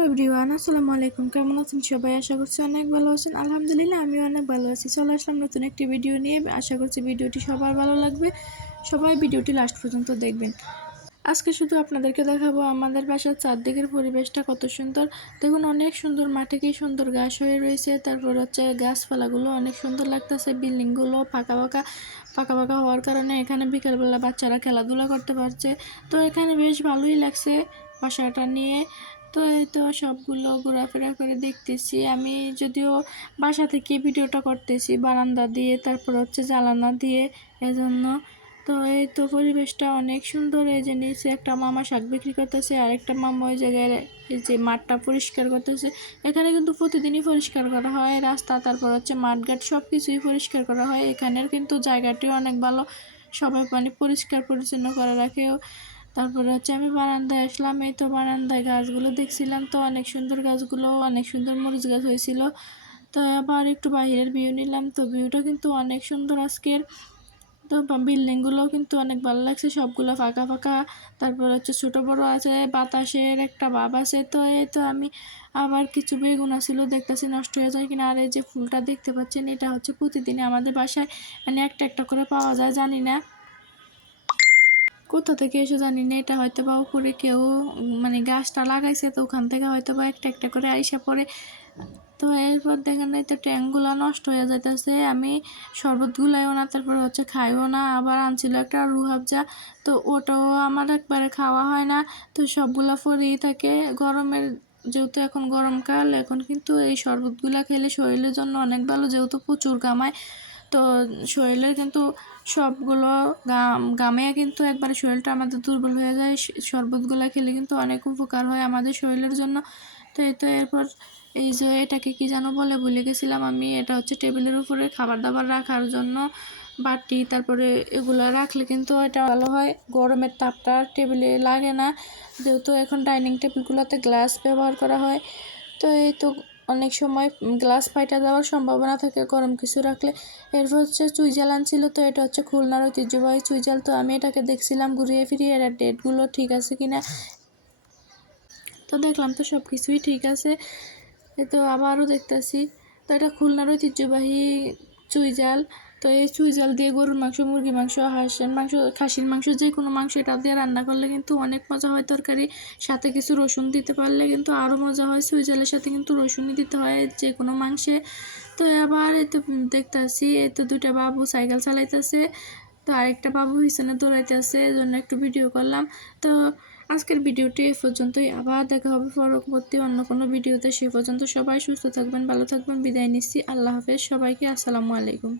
Hello everyone, আসসালামু আলাইকুম। কেমন আছেন সবাই? আশা করছি অনেক ভালো আছেন। আলহামদুলিল্লাহ আমিও অনেক ভালো আছি। চলে আসলাম নতুন একটি ভিডিও নিয়ে। আশা করছি ভিডিওটি সবার ভালো লাগবে। সবাই ভিডিওটি লাস্ট পর্যন্ত দেখবেন। আজকে শুধু আপনাদেরকে দেখাবো আমাদের বাসার চারদিকের পরিবেশটা কত সুন্দর। দেখুন, অনেক সুন্দর, মাঠে কি সুন্দর ঘাস হয়ে রয়েছে। তারপর হচ্ছে গাছপালাগুলো অনেক সুন্দর লাগতেছে। বিল্ডিংগুলো ফাঁকা ফাঁকা ফাঁকা ফাঁকা হওয়ার কারণে এখানে বিকেলবেলা বাচ্চারা খেলাধুলা করতে পারছে। তো এখানে বেশ ভালোই লাগছে বাসাটা নিয়ে। তো এই তো সবগুলো ঘোরাফেরা করে দেখতেছি। আমি যদিও বাসা থেকে ভিডিওটা করতেছি বারান্দা দিয়ে, তারপর হচ্ছে জানালা দিয়ে, এজন্য। তো এই তো পরিবেশটা অনেক সুন্দর। এই যে নিচে একটা মামা শাক বিক্রি করতেছে, আর একটা মামা ওই জায়গায় এই যে মাঠটা পরিষ্কার করতেছে। এখানে কিন্তু প্রতিদিনই পরিষ্কার করা হয় রাস্তা, তারপর হচ্ছে মাঠঘাট সব কিছুই পরিষ্কার করা হয়। এখানের কিন্তু জায়গাটিও অনেক ভালো, সবাই পরিষ্কার পরিচ্ছন্ন করে রাখেও। তারপরে হচ্ছে আমি বারান্দায় আসলাম। এই তো বারান্দায় গাছগুলো দেখছিলাম, তো অনেক সুন্দর গাছগুলো, অনেক সুন্দর মরিচ গাছ হয়েছিল। তো আবার একটু বাইরের ভিউ নিলাম, তো ভিউটা কিন্তু অনেক সুন্দর আজকের। তো বিল্ডিংগুলোও কিন্তু অনেক ভালো লাগছে, সবগুলো ফাঁকা ফাঁকা। তারপর হচ্ছে ছোটো বড়ো আছে, বাতাসের একটা ভাব আছে। তো এই তো আমি আবার কিছু বেগুন ছিল, দেখতেছি নষ্ট হয়ে যায় কিনা। আর এই যে ফুলটা দেখতে পাচ্ছেন, এটা হচ্ছে প্রতিদিনই আমাদের বাসায় একটা একটা করে পাওয়া যায়। জানি না কোথা থেকে এসে, জানি না। এটা হয়তো বা উপরে কেউ গাছটা লাগাইছে, তো ওখান থেকে হয়তো বা একটা একটা করে আইসা পড়ে। তো এরপর দেখেন এই তো ট্যাঙ্কগুলো নষ্ট হয়ে যাইতেছে। আমি শরবত গুলাইও না, তারপর হচ্ছে খাইও না। আবার আনছিল একটা রুহাবজা, তো ওটাও আমার একবারে খাওয়া হয় না। তো সবগুলা পরেই থাকে। গরমের যেহেতু এখন গরমকাল, এখন কিন্তু এই শরবতগুলা খেলে শরীরের জন্য অনেক ভালো, যেহেতু প্রচুর ঘামায়। তো শরীরের কিন্তু সবগুলো গামে কিন্তু একবারে শরীরটা আমাদের দুর্বল হয়ে যায়। শরবতগুলো খেলে কিন্তু অনেক উপকার হয় আমাদের শরীরের জন্য। তো এই তো এরপর এই যে এটাকে কি যেন বলে ভুলে গেছিলাম আমি। এটা হচ্ছে টেবিলের উপরে খাবার দাবার রাখার জন্য বাটি, তারপরে এগুলো রাখলে কিন্তু এটা ভালো হয়, গরমের তাপটা টেবিলে লাগে না, যেহেতু এখন ডাইনিং টেবিলগুলোতে গ্লাস ব্যবহার করা হয়। তো এই তো অনেক সময় গ্লাস ফাইটা যাওয়ার সম্ভাবনা থাকে গরম কিছু রাখলে। এরপর হচ্ছে চুইঝাল আনছিল, তো এটা হচ্ছে খুলনার ঐতিহ্যবাহী চুইঝাল। তো আমি এটাকে দেখছিলাম ঘুরিয়ে ফিরিয়ে, এর ডেটগুলো ঠিক আছে কিনা। তো দেখলাম তো সব কিছুই ঠিক আছে। তো আবারও দেখতেছি, তো এটা খুলনার ঐতিহ্যবাহী চুইঝাল। তো এই চুইঝাল দিয়ে গরুর মাংস, মুরগির মাংস, হাঁসের মাংস, খাসির মাংস, যে কোনো মাংস এটা দিয়ে রান্না করলে কিন্তু অনেক মজা হয়। তরকারি সাথে কিছু রসুন দিতে পারলে কিন্তু আরও মজা হয়। চুইঝালের সাথে কিন্তু রসুনই দিতে হয় যে কোনো মাংসে। তো আবার এই তো দেখতেছি, এই তো দুটা বাবু সাইকেল চালাইতেছে, তো আরেকটা বাবু পিছনে দৌড়াইতেছে, এই জন্য একটু ভিডিও করলাম। তো আজকের ভিডিওটি এ পর্যন্তই। আবার দেখা হবে পরবর্তী অন্য কোনো ভিডিওতে। সে পর্যন্ত সবাই সুস্থ থাকবেন, ভালো থাকবেন। বিদায় নিচ্ছি। আল্লাহ হাফেজ সবাইকে। আসসালামু আলাইকুম।